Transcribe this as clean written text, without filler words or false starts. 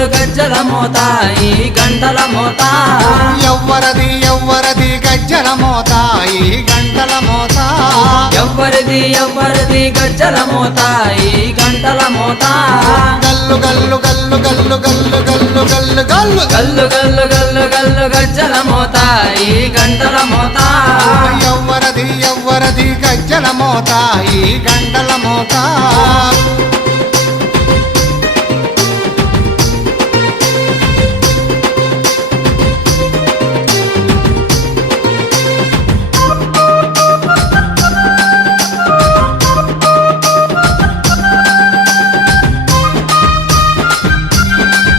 గల్లు గజ్జల మోత ఈ గంటల మోత ఎవ్వరది ఎవ్వరది గజ్జల మోత ఈ గంటల మోత ఎవ్వరిది ఎవ్వరిది గజ్జల మోత ఈ గంటల మోత గల్లు గల్లు గల్లు గల్లు గల్లు గల్లు గల్లు గల్లు గల్లు గల్లు గల్లు గల్లు గజ్జల మోత ఈ గంటల మోత ఎవ్వరది ఎవ్వరది గజ్జల మోత ఈ గంటల మోత